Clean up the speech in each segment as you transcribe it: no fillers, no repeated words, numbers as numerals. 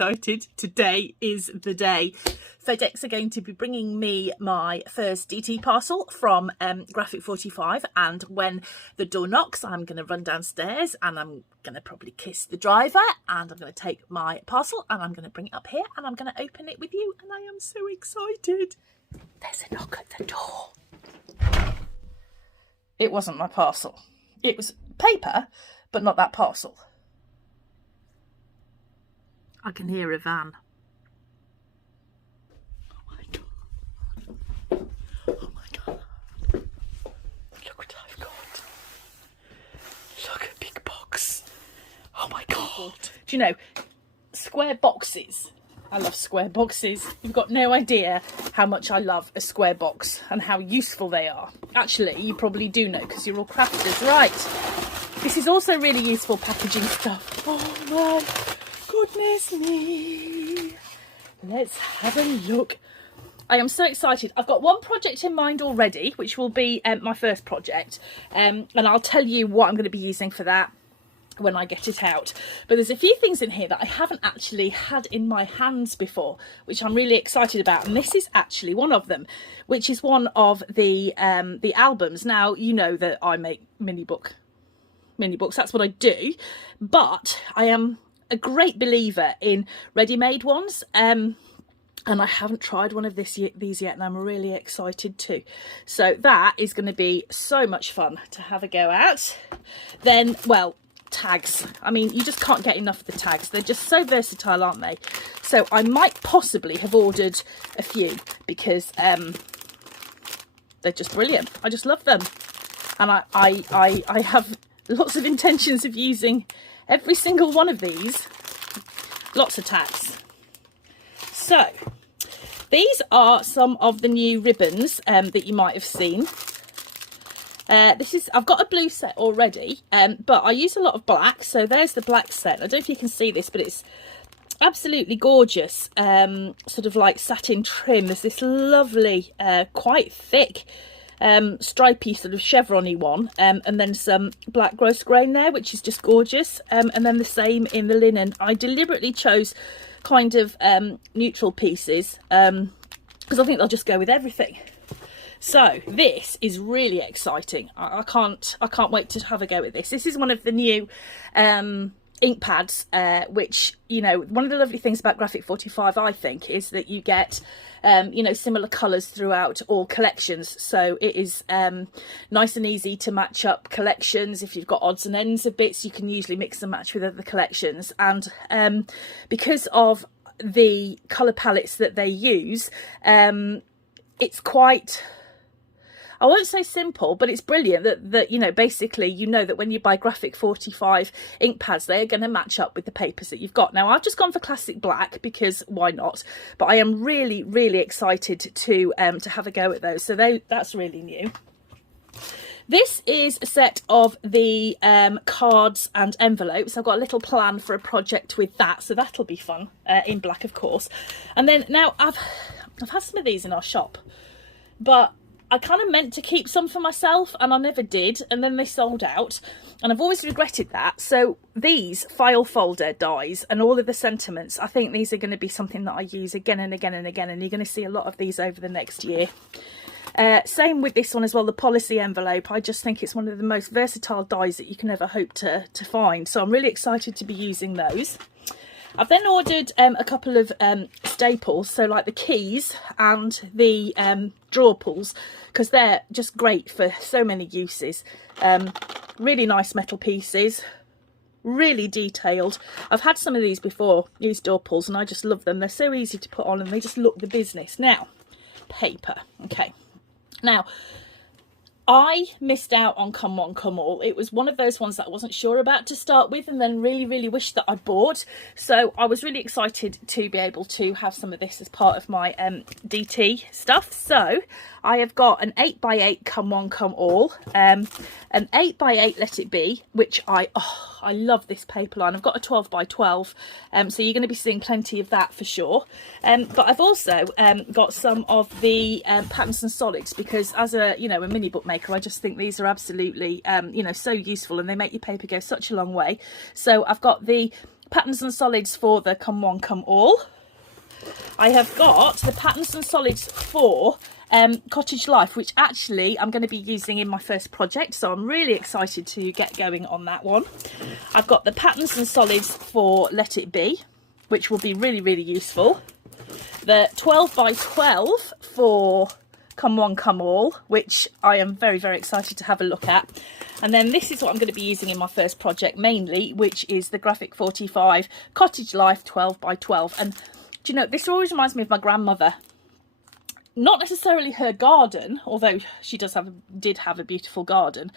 excited. Today is the day. FedEx are going to be bringing me my first DT parcel from Graphic 45, and when the door knocks I'm going to run downstairs and I'm going to probably kiss the driver, and I'm going to take my parcel and I'm going to bring it up here and I'm going to open it with you, and I am so excited. There's a knock at the door. It wasn't my parcel. It was paper, but not that parcel. I can hear a van. Oh my god. Oh my god. Look what I've got. Look at big box. Oh my god. Do you know, square boxes. I love square boxes. You've got no idea how much I love a square box and how useful they are. Actually, you probably do know because you're all crafters, right? This is also really useful packaging stuff. Oh my goodness me. Let's have a look. I am so excited. I've got one project in mind already, which will be my first project. And I'll tell you what I'm going to be using for that when I get it out. But there's a few things in here that I haven't actually had in my hands before, which I'm really excited about, and this is actually one of them, which is one of the albums. Now, you know that I make mini books, that's what I do, but I am a great believer in ready-made ones, and I haven't tried one of these yet, and I'm really excited too. So that is going to be so much fun to have a go at. Then, well, tags. I mean, you just can't get enough of the tags. They're just so versatile, aren't they? So I might possibly have ordered a few because they're just brilliant. I just love them, and I have lots of intentions of using every single one of these. Lots of tags. So these are some of the new ribbons that you might have seen. I've got a blue set already, but I use a lot of black, so there's the black set. I don't know if you can see this, but it's absolutely gorgeous, sort of like satin trim. There's this lovely, quite thick, stripy sort of chevron-y one, and then some black gross grain there, which is just gorgeous, and then the same in the linen. I deliberately chose kind of neutral pieces because I think they'll just go with everything. So this is really exciting. I can't wait to have a go at this. This is one of the new ink pads, which, you know, one of the lovely things about Graphic 45, I think, is that you get you know, similar colours throughout all collections. So it is nice and easy to match up collections. If you've got odds and ends of bits, you can usually mix and match with other collections. And because of the colour palettes that they use, it's quite, I won't say simple, but it's brilliant that you know, basically, you know that when you buy Graphic 45 ink pads, they are going to match up with the papers that you've got. Now, I've just gone for classic black because why not? But I am really, really excited to have a go at those. So that's really new. This is a set of the cards and envelopes. I've got a little plan for a project with that, so that'll be fun, in black, of course. And then now I've had some of these in our shop, but I kind of meant to keep some for myself and I never did, and then they sold out, and I've always regretted that. So these file folder dies and all of the sentiments, I think these are going to be something that I use again and again and again, and you're going to see a lot of these over the next year. Same with this one as well, the policy envelope. I just think it's one of the most versatile dies that you can ever hope to find, so I'm really excited to be using those. I've then ordered a couple of staples, so like the keys and the drawer pulls, because they're just great for so many uses. Really nice metal pieces, really detailed. I've had some of these before, these door pulls, and I just love them. They're so easy to put on and they just look the business. Now, paper. Okay, now I missed out on Come One Come All. It was one of those ones that I wasn't sure about to start with, and then really, really wished that I bought. So I was really excited to be able to have some of this as part of my DT stuff. So I have got an 8x8 Come One Come All, an 8x8 Let It Be, which I love this paper line. I've got a 12x12, so you're going to be seeing plenty of that for sure. But I've also got some of the patterns and solids, because as a, you know, a mini bookmaker, I just think these are absolutely, you know, so useful, and they make your paper go such a long way. So I've got the Patterns and Solids for the Come One Come All. I have got the Patterns and Solids for Cottage Life, which actually I'm going to be using in my first project, so I'm really excited to get going on that one. I've got the Patterns and Solids for Let It Be, which will be really, really useful. The 12 by 12 for Come One Come All, which I am very, very excited to have a look at. And then this is what I'm going to be using in my first project mainly, which is the Graphic 45 Cottage Life 12 by 12. And do you know, this always reminds me of my grandmother. Not necessarily her garden, although she did have a beautiful garden.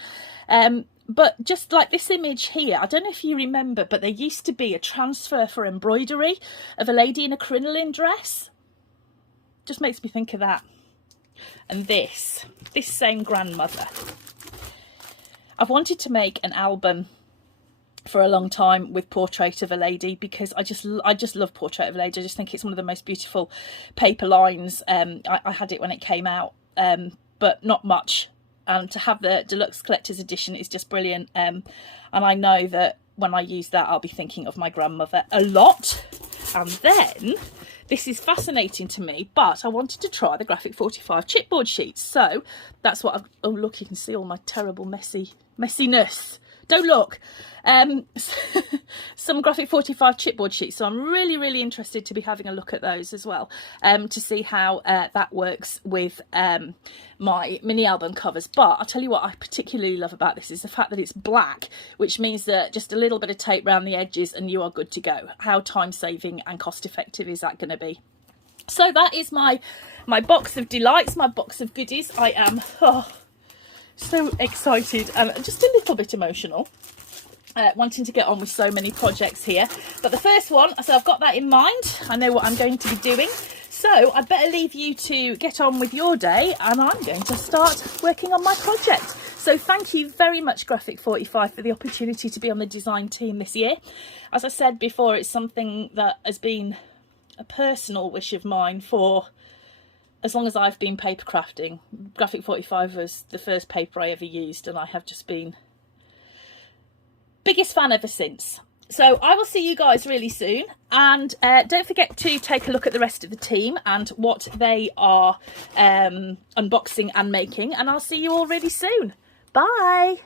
But just like this image here, I don't know if you remember, but there used to be a transfer for embroidery of a lady in a crinoline dress. Just makes me think of that. And this same grandmother. I've wanted to make an album for a long time with Portrait of a Lady, because I just love Portrait of a Lady. I just think it's one of the most beautiful paper lines. I had it when it came out, but not much. And to have the deluxe collector's edition is just brilliant. And I know that when I use that, I'll be thinking of my grandmother a lot. And then this is fascinating to me, but I wanted to try the Graphic 45 chipboard sheets. So that's what I've, oh look, you can see all my terrible messiness. Don't look. Some Graphic 45 chipboard sheets, so I'm really, really interested to be having a look at those as well, to see how that works with my mini album covers. But I'll tell you what I particularly love about this is the fact that it's black, which means that just a little bit of tape around the edges and you are good to go. How time saving and cost effective is that going to be? So that is my box of delights, my box of goodies. I am so excited and just a little bit emotional, wanting to get on with so many projects here. But the first one, so I've got that in mind. I know what I'm going to be doing. So I'd better leave you to get on with your day, and I'm going to start working on my project. So thank you very much, Graphic 45, for the opportunity to be on the design team this year. As I said before, it's something that has been a personal wish of mine for as long as I've been paper crafting. Graphic 45 was the first paper I ever used, and I have just been biggest fan ever since. So I will see you guys really soon, and don't forget to take a look at the rest of the team and what they are unboxing and making, and I'll see you all really soon. Bye.